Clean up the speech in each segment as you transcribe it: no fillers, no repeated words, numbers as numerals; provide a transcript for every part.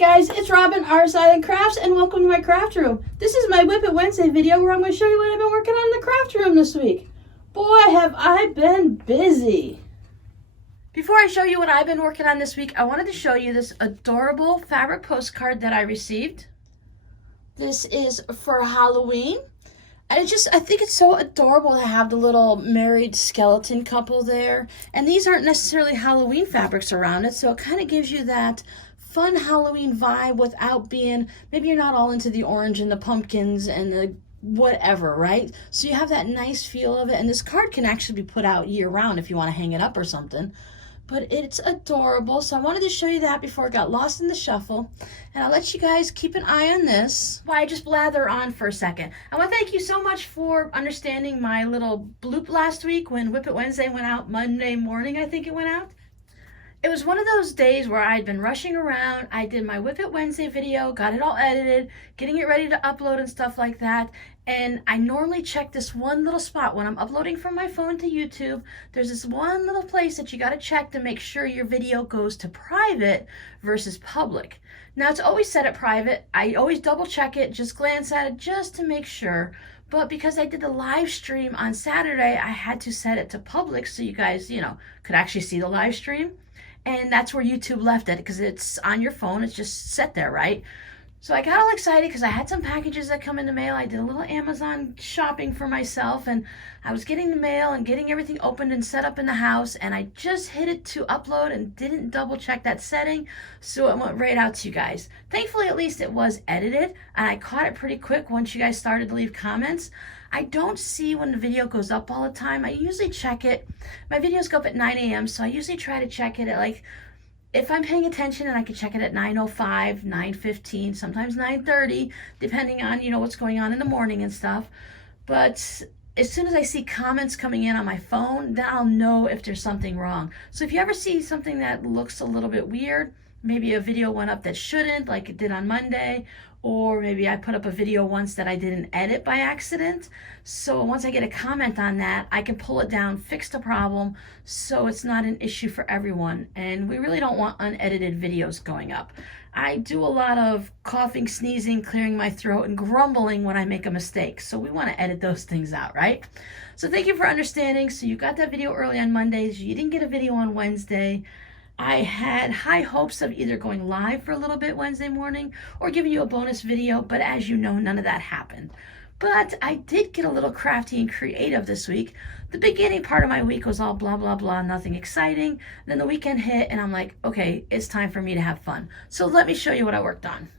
guys, it's Robin, RsIslandCrafts, and welcome to my craft room. This is my Whip It Wednesday video where I'm going to show you what I've been working on in the craft room this week. Boy, have I been busy. Before I show you what I've been working on this week, I wanted to show you this adorable fabric postcard that I received. This is for Halloween. And I think it's so adorable to have the little married skeleton couple there. And these aren't necessarily Halloween fabrics around it, so it kind of gives you that fun Halloween vibe without being, maybe you're not all into the orange and the pumpkins and the whatever, right? So you have that nice feel of it. And this card can actually be put out year round if you want to hang it up or something. But it's adorable, so I wanted to show you that before it got lost in the shuffle. And I'll let you guys keep an eye on this while I just blather on for a second. I want to thank you so much for understanding my little bloop last week when Whip It Wednesday went out Monday morning, I think it went out. It was one of those days where I'd been rushing around. I did my Whip It Wednesday video, got it all edited, getting it ready to upload and stuff like that. And I normally check this one little spot when I'm uploading from my phone to YouTube. There's this one little place that you got to check to make sure your video goes to private versus public. Now, it's always set at private. I always double check it, just glance at it just to make sure. But because I did the live stream on Saturday, I had to set it to public so you guys, could actually see the live stream. And that's where YouTube left it, because it's on your phone. It's just set there, right? So I got all excited because I had some packages that come in the mail. I did a little Amazon shopping for myself, and I was getting the mail and getting everything opened and set up in the house, and I just hit it to upload and didn't double check that setting, so it went right out to you guys. Thankfully, at least it was edited, and I caught it pretty quick once you guys started to leave comments. I don't see when the video goes up all the time. I usually check it. My videos go up at 9 a.m., so I usually try to check it at if I'm paying attention, and I can check it at 9:05, 9:15, sometimes 9:30, depending on, what's going on in the morning and stuff. But as soon as I see comments coming in on my phone, then I'll know if there's something wrong. So if you ever see something that looks a little bit weird, maybe a video went up that shouldn't, like it did on Monday, or maybe I put up a video once that I didn't edit by accident. So once I get a comment on that, I can pull it down, fix the problem, so it's not an issue for everyone. And we really don't want unedited videos going up. I do a lot of coughing, sneezing, clearing my throat, and grumbling when I make a mistake. So we want to edit those things out, right? So thank you for understanding. So you got that video early on Mondays. You didn't get a video on Wednesday. I had high hopes of either going live for a little bit Wednesday morning or giving you a bonus video, but as you know, none of that happened. But I did get a little crafty and creative this week. The beginning part of my week was all blah, blah, blah, nothing exciting. Then the weekend hit and I'm like, okay, it's time for me to have fun. So let me show you what I worked on.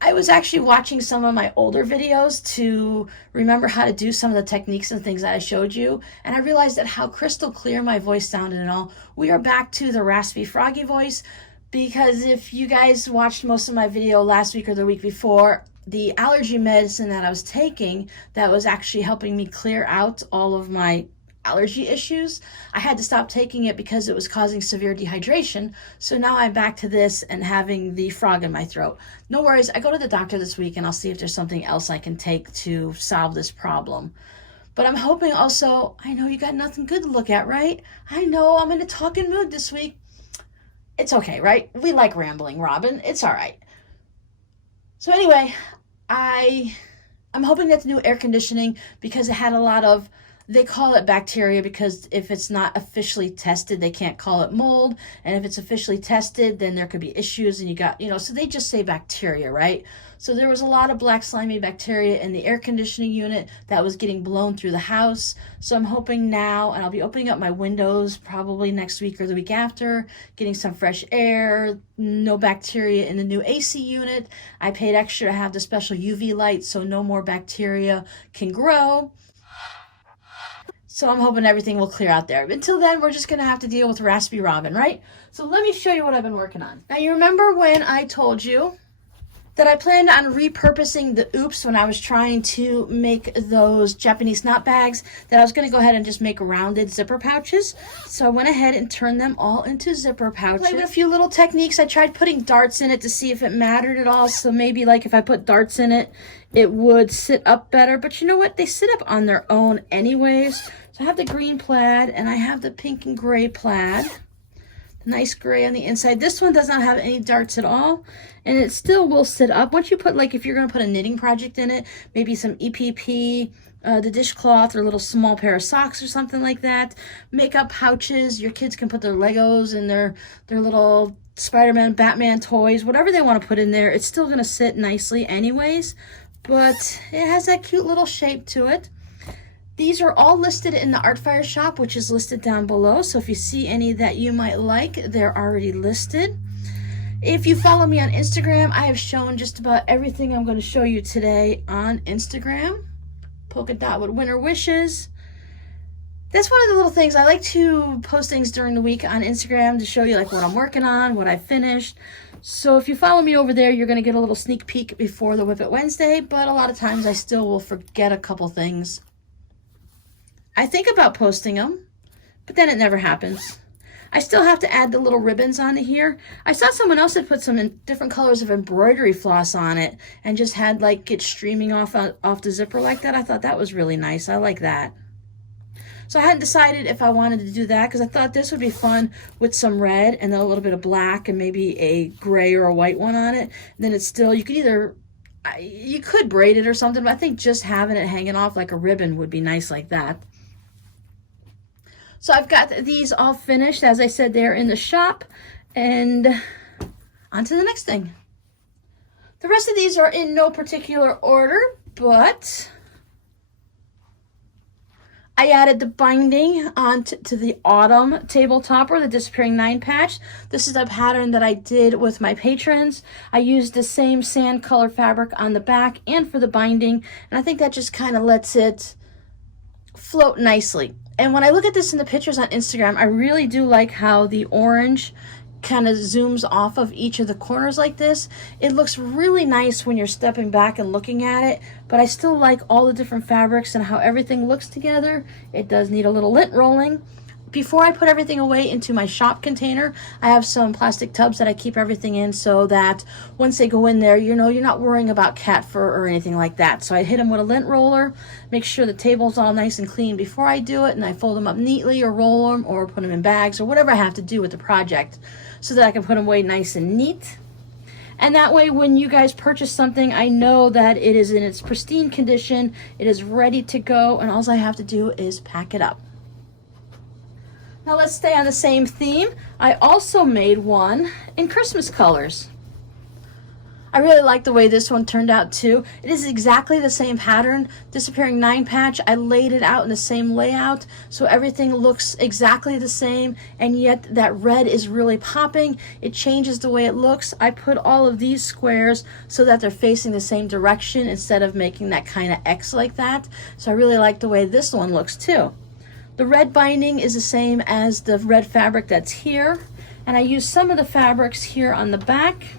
I was actually watching some of my older videos to remember how to do some of the techniques and things that I showed you, and I realized that how crystal clear my voice sounded and all. We are back to the raspy, froggy voice, because if you guys watched most of my video last week or the week before, the allergy medicine that I was taking that was actually helping me clear out all of my allergy issues, I had to stop taking it because it was causing severe dehydration. So now I'm back to this and having the frog in my throat. No worries, I go to the doctor this week and I'll see if there's something else I can take to solve this problem. But I'm hoping also, I know you got nothing good to look at, right? I know I'm in a talking mood this week. It's okay, right? We like rambling, Robin. It's all right. So anyway, I'm hoping that the new air conditioning, because it had a lot of, they call it bacteria because if it's not officially tested, they can't call it mold. And if it's officially tested, then there could be issues and you got, so they just say bacteria, right? So there was a lot of black slimy bacteria in the air conditioning unit that was getting blown through the house. So I'm hoping now, and I'll be opening up my windows probably next week or the week after, getting some fresh air, no bacteria in the new AC unit. I paid extra to have the special UV light so no more bacteria can grow. So I'm hoping everything will clear out there. Until then, we're just going to have to deal with Raspy Robin, right? So let me show you what I've been working on. Now, you remember when I told you that I planned on repurposing the oops when I was trying to make those Japanese knot bags, that I was going to go ahead and just make rounded zipper pouches. So I went ahead and turned them all into zipper pouches. I played with a few little techniques. I tried putting darts in it to see if it mattered at all. So maybe if I put darts in it, it would sit up better. But you know what? They sit up on their own anyways. So I have the green plaid and I have the pink and gray plaid. Nice gray on the inside. This one does not have any darts at all, and it still will sit up. Once you put, like, if you're going to put a knitting project in it, maybe some EPP, the dishcloth, or a little small pair of socks or something like that. Makeup pouches. Your kids can put their Legos and their little Spider-Man, Batman toys, whatever they want to put in there. It's still going to sit nicely anyways, but it has that cute little shape to it. These are all listed in the Artfire shop, which is listed down below. So if you see any that you might like, they're already listed. If you follow me on Instagram, I have shown just about everything I'm going to show you today on Instagram. Polka dot with winter wishes. That's one of the little things. I like to post things during the week on Instagram to show you like what I'm working on, what I finished. So if you follow me over there, you're going to get a little sneak peek before the WIP It Wednesday, but a lot of times I still will forget a couple things. I think about posting them, but then it never happens. I still have to add the little ribbons onto here. I saw someone else had put some different colors of embroidery floss on it and just had like it streaming off the zipper like that. I thought that was really nice. I like that. So I hadn't decided if I wanted to do that because I thought this would be fun with some red and then a little bit of black and maybe a gray or a white one on it. And then it's still, you could braid it or something, but I think just having it hanging off like a ribbon would be nice like that. So I've got these all finished. As I said, they're in the shop. And on to the next thing. The rest of these are in no particular order, but I added the binding onto the autumn tabletop or the disappearing 9 patch. This is a pattern that I did with my patrons. I used the same sand color fabric on the back and for the binding, and I think that just kind of lets it float nicely. And when I look at this in the pictures on Instagram, I really do like how the orange kind of zooms off of each of the corners like this. It looks really nice when you're stepping back and looking at it, but I still like all the different fabrics and how everything looks together. It does need a little lint rolling. Before I put everything away into my shop container, I have some plastic tubs that I keep everything in so that once they go in there, you know, you're not worrying about cat fur or anything like that. So I hit them with a lint roller, make sure the table's all nice and clean before I do it, and I fold them up neatly or roll them or put them in bags or whatever I have to do with the project so that I can put them away nice and neat. And that way, when you guys purchase something, I know that it is in its pristine condition, it is ready to go, and all I have to do is pack it up. Now let's stay on the same theme. I also made one in Christmas colors. I really like the way this one turned out too. It is exactly the same pattern, disappearing 9 patch. I laid it out in the same layout, so everything looks exactly the same, and yet that red is really popping. It changes the way it looks. I put all of these squares so that they're facing the same direction instead of making that kind of X like that. So I really like the way this one looks too. The red binding is the same as the red fabric that's here, and I used some of the fabrics here on the back.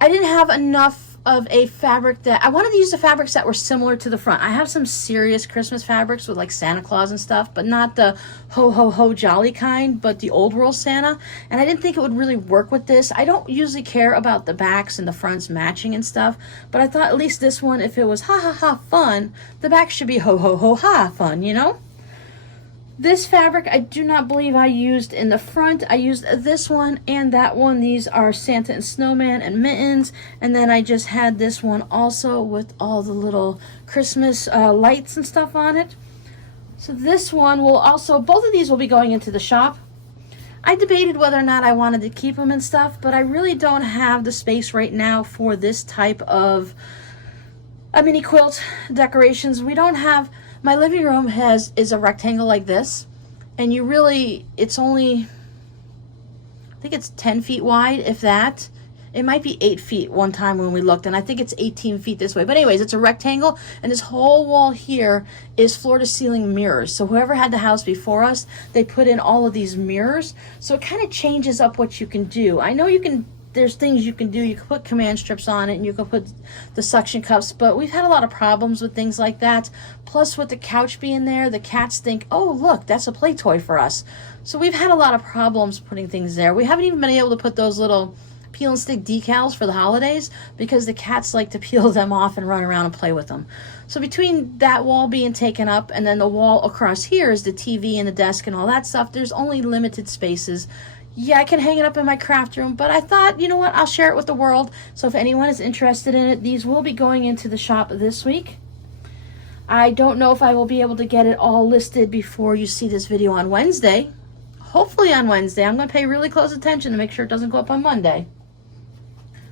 I didn't have enough of a fabric that I wanted to use the fabrics that were similar to the front. I have some serious Christmas fabrics with like Santa Claus and stuff, but not the ho ho ho jolly kind, but the old world Santa. And I didn't think it would really work with this. I don't usually care about the backs and the fronts matching and stuff, but I thought at least this one, if it was ha ha ha fun, the back should be ho ho ho ha fun, you know? This fabric I do not believe I used in the front. I used this one and that one. These are Santa and Snowman and Mittens. And then I just had this one also with all the little Christmas lights and stuff on it. So this one will also, both of these will be going into the shop. I debated whether or not I wanted to keep them and stuff, but I really don't have the space right now for this type of a mini quilt decorations. We don't have, my living room is a rectangle like this, and it's only, I think it's 10 feet wide, if that. It might be 8 feet one time when we looked, and I think it's 18 feet this way. But anyways, it's a rectangle, and this whole wall here is floor-to-ceiling mirrors. So whoever had the house before us, they put in all of these mirrors. So it kind of changes up what you can do. I know you can, there's things you can do. You can put command strips on it, and you can put the suction cups, but we've had a lot of problems with things like that. Plus, with the couch being there, the cats think, oh, look, that's a play toy for us. So we've had a lot of problems putting things there. We haven't even been able to put those little peel and stick decals for the holidays because the cats like to peel them off and run around and play with them. So between that wall being taken up and then the wall across here is the TV and the desk and all that stuff, there's only limited spaces. Yeah, I can hang it up in my craft room, but I thought, you know what, I'll share it with the world. So if anyone is interested in it, these will be going into the shop this week. I don't know if I will be able to get it all listed before you see this video on Wednesday. Hopefully on Wednesday. I'm going to pay really close attention to make sure it doesn't go up on Monday.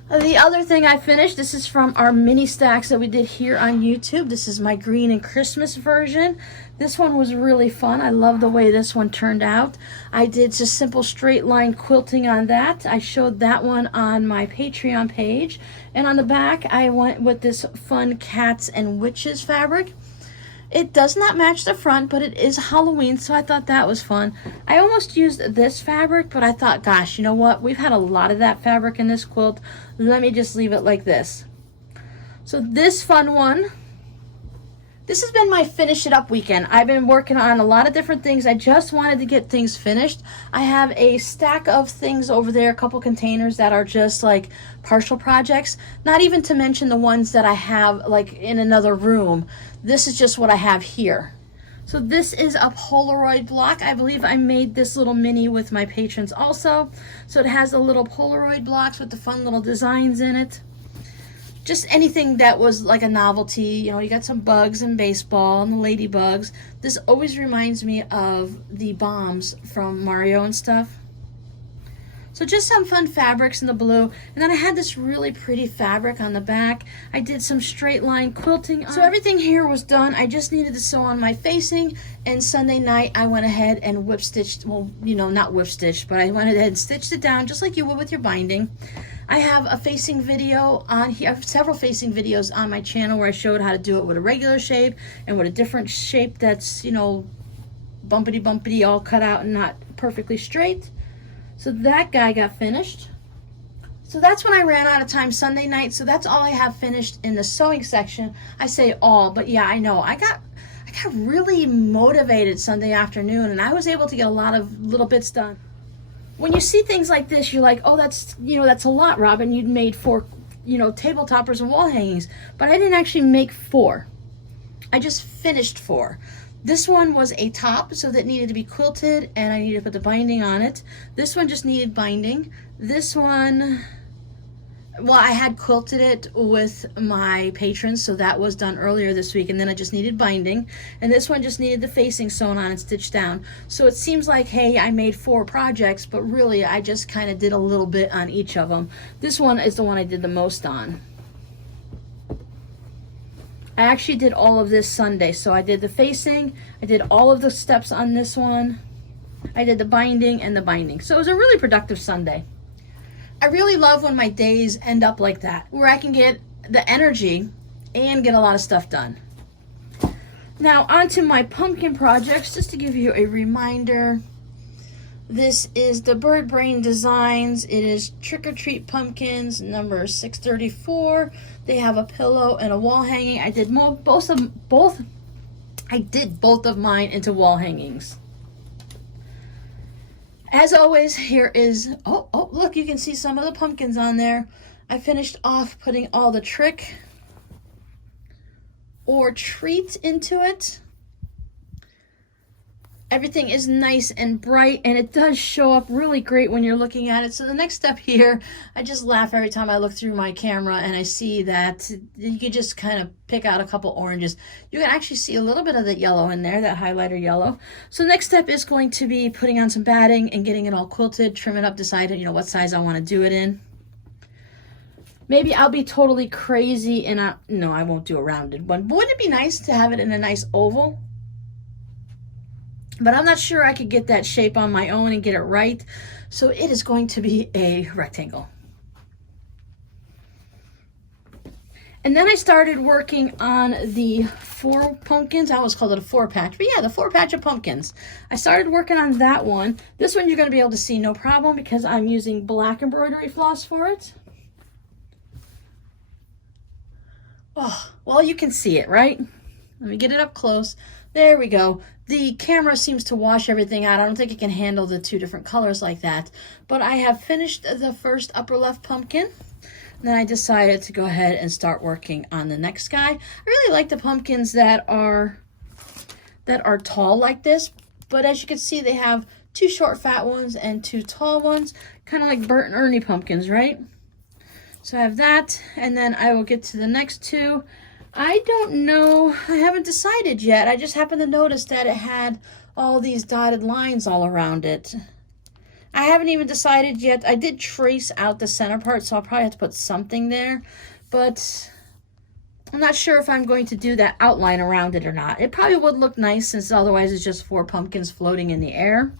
The other thing I finished, this is from our mini stacks that we did here on YouTube. This is my green and Christmas version. This one was really fun. I love the way this one turned out. I did just simple straight line quilting on that. I showed that one on my Patreon page. And on the back, I went with this fun cats and witches fabric. It does not match the front, but it is Halloween, so I thought that was fun. I almost used this fabric, but I thought, gosh, you know what? We've had a lot of that fabric in this quilt. Let me just leave it like this. So this fun one, this has been my finish it up weekend. I've been working on a lot of different things. I just wanted to get things finished. I have a stack of things over there, a couple containers that are just like partial projects, not even to mention the ones that I have like in another room. This is just what I have here. So this is a Polaroid block. I believe I made this little mini with my patrons also. So it has the little Polaroid blocks with the fun little designs in it. Just anything that was like a novelty. You know, you got some bugs and baseball and the ladybugs. This always reminds me of the bombs from Mario and stuff. So just some fun fabrics in the blue. And then I had this really pretty fabric on the back. I did some straight line quilting on. So everything here was done. I just needed to sew on my facing. And Sunday night I went ahead and whip stitched, well, you know, not whip stitched, but I went ahead and stitched it down just like you would with your binding. I have a facing video on here. I have several facing videos on my channel where I showed how to do it with a regular shape and with a different shape that's, you know, bumpity bumpity, all cut out and not perfectly straight. So that guy got finished. So that's when I ran out of time Sunday night. So that's all I have finished in the sewing section. I say all, but yeah, I know. I got really motivated Sunday afternoon and I was able to get a lot of little bits done. When you see things like this, you're like, oh, that's, you know, that's a lot, Robin. You'd made 4, you know, table toppers and wall hangings. But I didn't actually make 4. I just finished 4. This one was a top, so that needed to be quilted, and I needed to put the binding on it. This one just needed binding. This one, well, I had quilted it with my patrons, so that was done earlier this week, and then I just needed binding. And this one just needed the facing sewn on and stitched down. So it seems like, hey, I made 4 projects, but really I just kind of did a little bit on each of them. This one is the one I did the most on. I actually did all of this Sunday. So I did the facing, I did all of the steps on this one, I did the binding and the binding. So it was a really productive Sunday. I really love when my days end up like that, where I can get the energy and get a lot of stuff done. Now onto my pumpkin projects, just to give you a reminder. This is the Bird Brain Designs. It is Trick or Treat Pumpkins, number 634. They have a pillow and a wall hanging. I did both of mine into wall hangings. As always, here is, oh, look, you can see some of the pumpkins on there. I finished off putting all the trick or treat into it. Everything is nice and bright, and it does show up really great when you're looking at it. So the next step here, I just laugh every time I look through my camera and I see that you can just kind of pick out a couple oranges. You can actually see a little bit of the yellow in there, that highlighter yellow. So the next step is going to be putting on some batting and getting it all quilted, trim it up, decide, you know, what size I want to do it in. Maybe I'll be totally crazy and no, I won't do a rounded one. But wouldn't it be nice to have it in a nice oval? But I'm not sure I could get that shape on my own and get it right. So it is going to be a rectangle. And then I started working on the 4 pumpkins. I always called it a 4-patch. But yeah, the 4-patch of pumpkins. I started working on that one. This one you're going to be able to see no problem because I'm using black embroidery floss for it. Oh, well, you can see it, right? Let me get it up close. There we go. The camera seems to wash everything out. I don't think it can handle the two different colors like that. But I have finished the first upper left pumpkin. Then I decided to go ahead and start working on the next guy. I really like the pumpkins that are tall like this. But as you can see, they have two short fat ones and two tall ones. Kind of like Bert and Ernie pumpkins, right? So I have that. And then I will get to the next two. I don't know. I haven't decided yet. I just happened to notice that it had all these dotted lines all around it. I haven't even decided yet. I did trace out the center part, so I'll probably have to put something there. But I'm not sure if I'm going to do that outline around it or not. It probably would look nice since otherwise it's just 4 pumpkins floating in the air.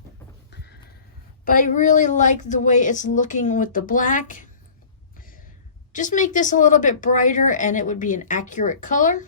But I really like the way it's looking with the black. Just make this a little bit brighter and it would be an accurate color.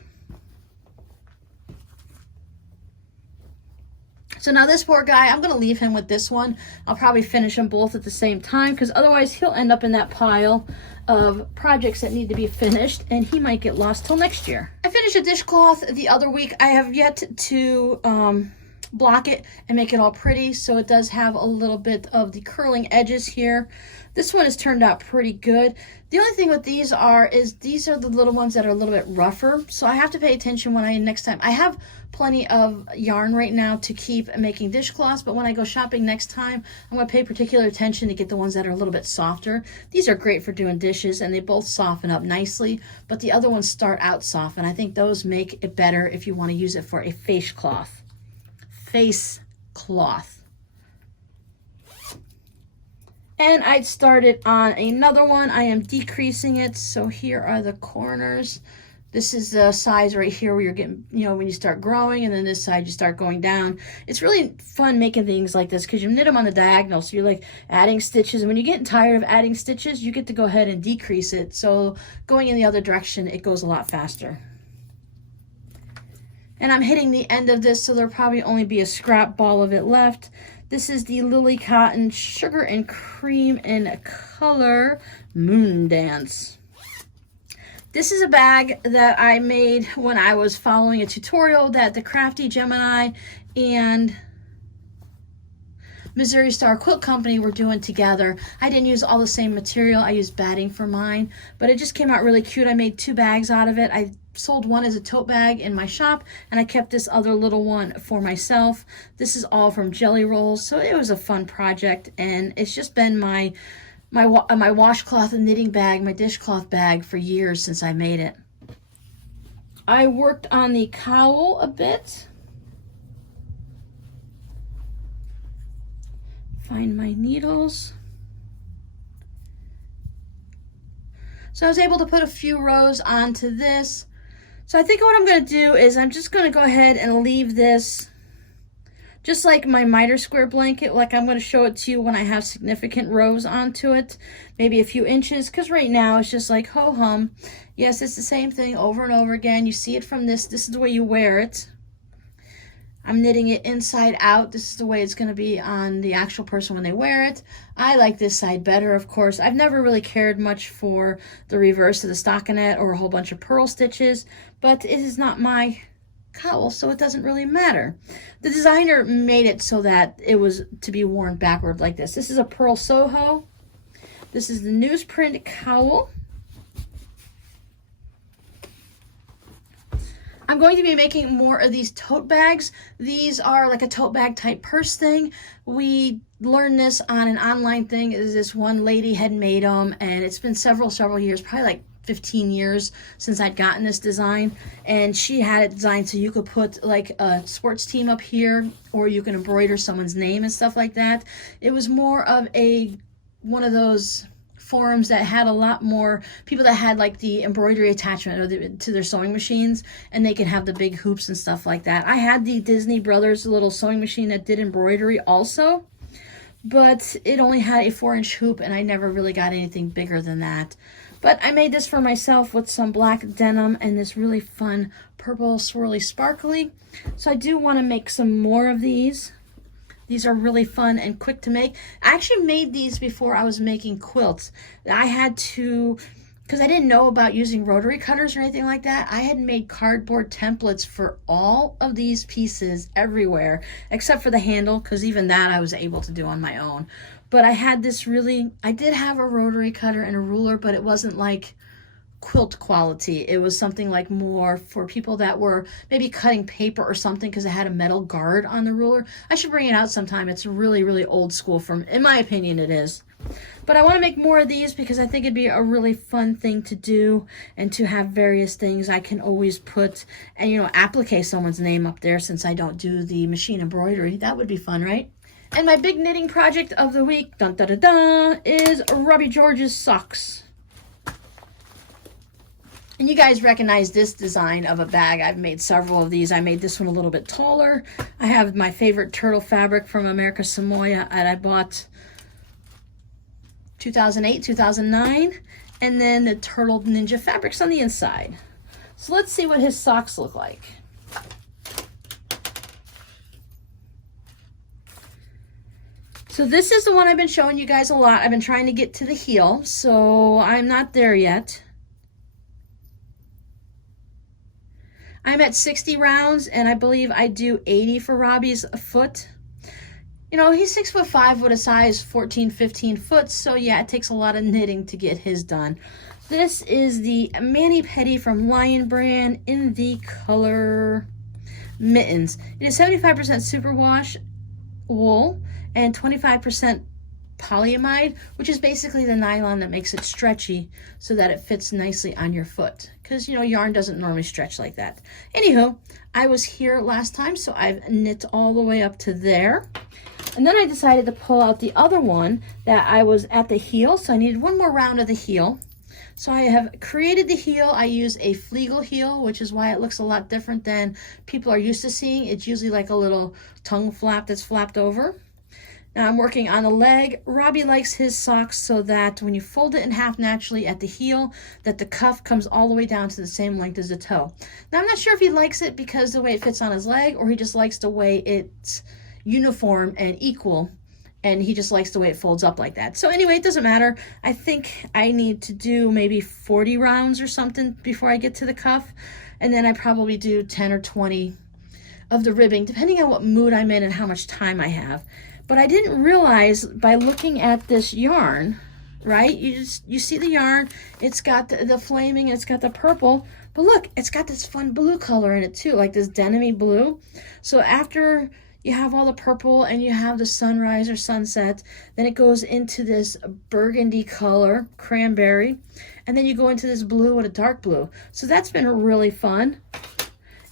So now this poor guy, I'm going to leave him with this one. I'll probably finish them both at the same time because otherwise he'll end up in that pile of projects that need to be finished and he might get lost till next year. I finished a dishcloth the other week. I have yet to block it and make it all pretty, so it does have a little bit of the curling edges here. This one has turned out pretty good. The only thing with these is these are the little ones that are a little bit rougher, so I have to pay attention when next time. I have plenty of yarn right now to keep making dishcloths, but when I go shopping next time, I'm going to pay particular attention to get the ones that are a little bit softer. These are great for doing dishes and they both soften up nicely, but the other ones start out soft, and I think those make it better if you want to use it for a face cloth. And I started on another one. I am decreasing it, so here are the corners. This is the size right here where you're getting, when you start growing, and then this side you start going down. It's really fun making things like this because you knit them on the diagonal, so you're like adding stitches, and when you're getting tired of adding stitches, you get to go ahead and decrease it, so going in the other direction, it goes a lot faster. And I'm hitting the end of this, so there'll probably only be a scrap ball of it left. This is the Lily Cotton Sugar and Cream in Color Moon Dance. This is a bag that I made when I was following a tutorial that the Crafty Gemini and Missouri Star Quilt Company were doing together. I didn't use all the same material. I used batting for mine, but it just came out really cute. I made 2 bags out of it. I sold one as a tote bag in my shop, and I kept this other little one for myself. This is all from Jelly Rolls, so it was a fun project, and it's just been my washcloth and knitting bag, my dishcloth bag for years since I made it. I worked on the cowl a bit. Find my needles. So I was able to put a few rows onto this. So I think what I'm going to do is I'm just going to go ahead and leave this just like my miter square blanket. Like I'm going to show it to you when I have significant rows onto it, maybe a few inches, because right now it's just like ho-hum. Yes, it's the same thing over and over again. You see it from this is the way you wear it. I'm knitting it inside out. This is the way it's going to be on the actual person when they wear it. I like this side better, of course. I've never really cared much for the reverse of the stockinette or a whole bunch of purl stitches, but it is not my cowl, so it doesn't really matter. The designer made it so that it was to be worn backward like this. This is a Pearl Soho. This is the newsprint cowl. I'm going to be making more of these tote bags. These are like a tote bag type purse thing. We learned this on an online thing. This one lady had made them, and it's been several years, probably like 15 years since I'd gotten this design, and she had it designed so you could put like a sports team up here, or you can embroider someone's name and stuff like that. It was more of one of those forums that had a lot more people that had like the embroidery attachment to their sewing machines, and they could have the big hoops and stuff like that. I had the Disney Brothers little sewing machine that did embroidery also, but it only had a 4-inch hoop, and I never really got anything bigger than that. But I made this for myself with some black denim and this really fun purple swirly sparkly. So I do want to make some more of these. These are really fun and quick to make. I actually made these before I was making quilts. I had to because I didn't know about using rotary cutters or anything like that, I had made cardboard templates for all of these pieces everywhere, except for the handle, because even that I was able to do on my own. But I had this I did have a rotary cutter and a ruler, but it wasn't like quilt quality. It was something like more for people that were maybe cutting paper or something, because it had a metal guard on the ruler. I should bring it out sometime. It's really, really old school, in my opinion it is. But I want to make more of these because I think it'd be a really fun thing to do, and to have various things I can always put and, you know, applique someone's name up there, since I don't do the machine embroidery. That would be fun, right? And my big knitting project of the week, dun dun dun dun, is Robbie George's socks. And you guys recognize this design of a bag. I've made several of these. I made this one a little bit taller. I have my favorite turtle fabric from America Samoa, and I bought 2008, 2009, and then the Turtle Ninja fabrics on the inside. So let's see what his socks look like. So this is the one I've been showing you guys a lot. I've been trying to get to the heel, so I'm not there yet. I'm at 60 rounds, and I believe I do 80 for Robbie's foot. You know, he's 6'5" with a size 14, 15 foot, so yeah, it takes a lot of knitting to get his done. This is the Mani Pedi from Lion Brand in the color Mittens. It is 75% superwash wool and 25% polyamide, which is basically the nylon that makes it stretchy so that it fits nicely on your foot, because, you know, yarn doesn't normally stretch like that. Anywho, I was here last time, so I've knit all the way up to there. And then I decided to pull out the other one that I was at the heel, so I needed one more round of the heel. So I have created the heel. I use a Flickr heel, which is why it looks a lot different than people are used to seeing. It's usually like a little tongue flap that's flapped over. Now I'm working on the leg. Robbie likes his socks so that when you fold it in half naturally at the heel, that the cuff comes all the way down to the same length as the toe. Now I'm not sure if he likes it because the way it fits on his leg, or he just likes the way it's uniform and equal, and he just likes the way it folds up like that. So anyway, it doesn't matter. I think I need to do maybe 40 rounds or something before I get to the cuff, and then I probably do 10 or 20 of the ribbing, depending on what mood I'm in and how much time I have. But I didn't realize by looking at this yarn, right? You see the yarn, it's got the flaming, it's got the purple, but look, it's got this fun blue color in it too, like this denim blue. So after you have all the purple and you have the sunrise or sunset, then it goes into this burgundy color, cranberry, and then you go into this blue with a dark blue. So that's been really fun.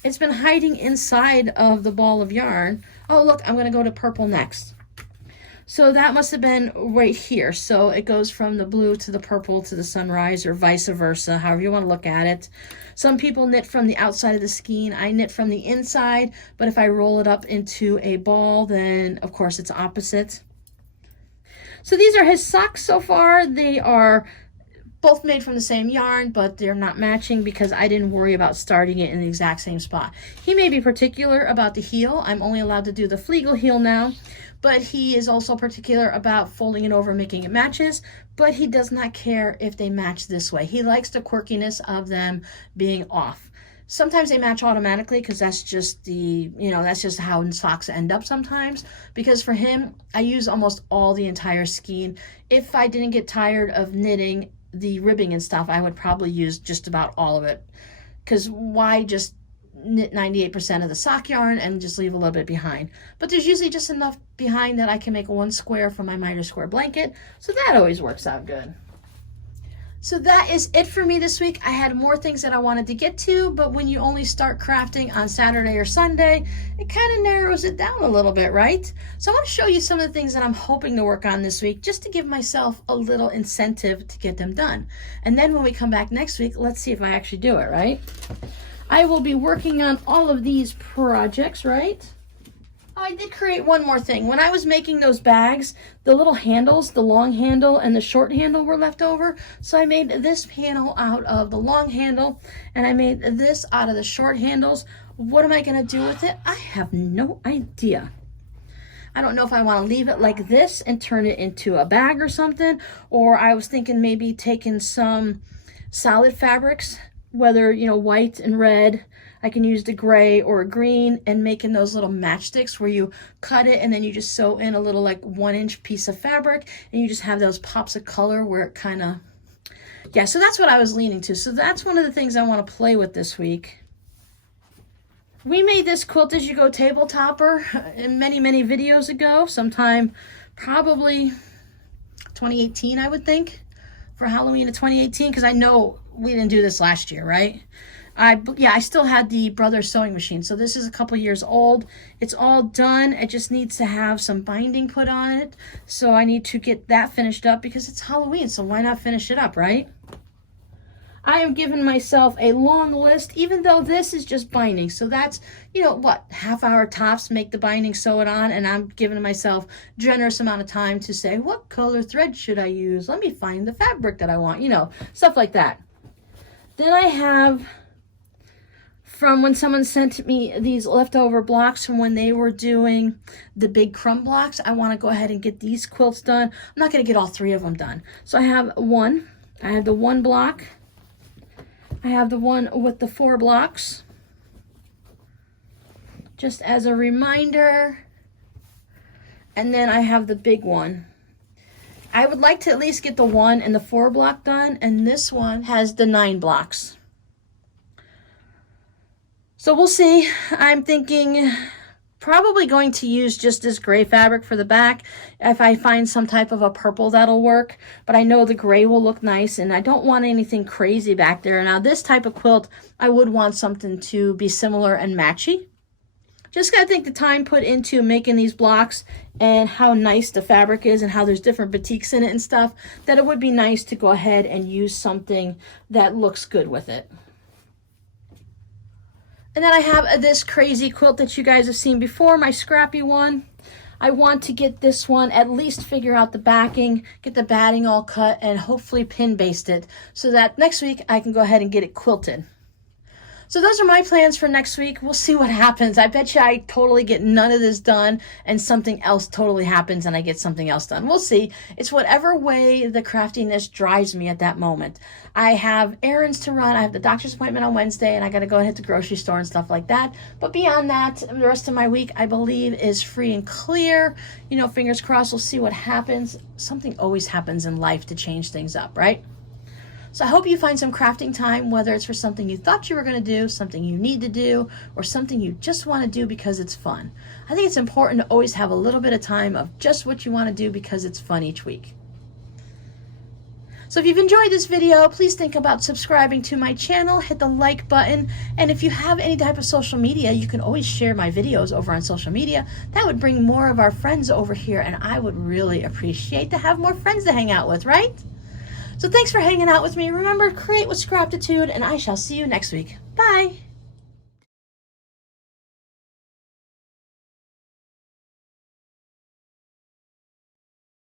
It's been hiding inside of the ball of yarn. Oh, look, I'm gonna go to purple next. So that must have been right here. So it goes from the blue to the purple to the sunrise, or vice versa, however you want to look at it. Some people knit from the outside of the skein. I knit from the inside, but if I roll it up into a ball, then of course it's opposite. So these are his socks so far. They are both made from the same yarn, but they're not matching because I didn't worry about starting it in the exact same spot. He may be particular about the heel. I'm only allowed to do the Flickr heel now, but he is also particular about folding it over, making it matches, but he does not care if they match this way. He likes the quirkiness of them being off. Sometimes they match automatically because that's just that's just how socks end up sometimes. Because for him, I use almost all the entire skein. If I didn't get tired of knitting the ribbing and stuff, I would probably use just about all of it. Because why just knit 98% of the sock yarn and just leave a little bit behind? But there's usually just enough behind that I can make one square for my miter square blanket, so that always works out good. So that is it for me this week. I had more things that I wanted to get to, but when you only start crafting on Saturday or Sunday, it kind of narrows it down a little bit, right? So I want to show you some of the things that I'm hoping to work on this week, just to give myself a little incentive to get them done. And then when we come back next week, let's see if I actually do it, right? I will be working on all of these projects, right? I did create one more thing. When I was making those bags, the little handles, the long handle and the short handle were left over. So I made this panel out of the long handle, and I made this out of the short handles. What am I gonna do with it? I have no idea. I don't know if I want to leave it like this and turn it into a bag or something, or I was thinking maybe taking some solid fabrics, whether, you know, white and red. I can use the gray or a green, and making those little matchsticks where you cut it and then you just sew in a little like 1-inch piece of fabric, and you just have those pops of color where it kind of, yeah, so that's what I was leaning to. So that's one of the things I want to play with this week. We made this quilt as you go table topper in many videos ago, sometime probably 2018, I would think, for Halloween of 2018, because I know we didn't do this last year, right? I still had the Brothers sewing machine, so this is a couple years old. It's all done. It just needs to have some binding put on it, so I need to get that finished up because it's Halloween, so why not finish it up, right? I am giving myself a long list, even though this is just binding. So that's, you know, what, half-hour tops, make the binding, sew it on, and I'm giving myself generous amount of time to say, what color thread should I use? Let me find the fabric that I want, you know, stuff like that. Then I have, from when someone sent me these leftover blocks from when they were doing the big crumb blocks, I want to go ahead and get these quilts done. I'm not going to get all 3 of them done. So I have one. I have the 1 block. I have the one with the 4 blocks, just as a reminder. And then I have the big one. I would like to at least get the 1 and the 4 block done, and this one has the 9 blocks. So we'll see. I'm thinking probably going to use just this gray fabric for the back. If I find some type of a purple, that'll work. But I know the gray will look nice, and I don't want anything crazy back there. Now, this type of quilt, I would want something to be similar and matchy. Just gotta think the time put into making these blocks and how nice the fabric is and how there's different batiks in it and stuff, that it would be nice to go ahead and use something that looks good with it. And then I have this crazy quilt that you guys have seen before, my scrappy one. I want to get this one, at least figure out the backing, get the batting all cut, and hopefully pin baste it so that next week I can go ahead and get it quilted. So those are my plans for next week. We'll see what happens. I bet you I totally get none of this done and something else totally happens and I get something else done. We'll see. It's whatever way the craftiness drives me at that moment. I have errands to run. I have the doctor's appointment on Wednesday, and I got to go and hit the grocery store and stuff like that. But beyond that, the rest of my week, I believe, is free and clear. You know, fingers crossed, we'll see what happens. Something always happens in life to change things up, right? So I hope you find some crafting time, whether it's for something you thought you were going to do, something you need to do, or something you just want to do because it's fun. I think it's important to always have a little bit of time of just what you want to do because it's fun each week. So if you've enjoyed this video, please think about subscribing to my channel, hit the like button, and if you have any type of social media, you can always share my videos over on social media. That would bring more of our friends over here, and I would really appreciate to have more friends to hang out with, right? So thanks for hanging out with me. Remember, create with Scraptitude, and I shall see you next week. Bye!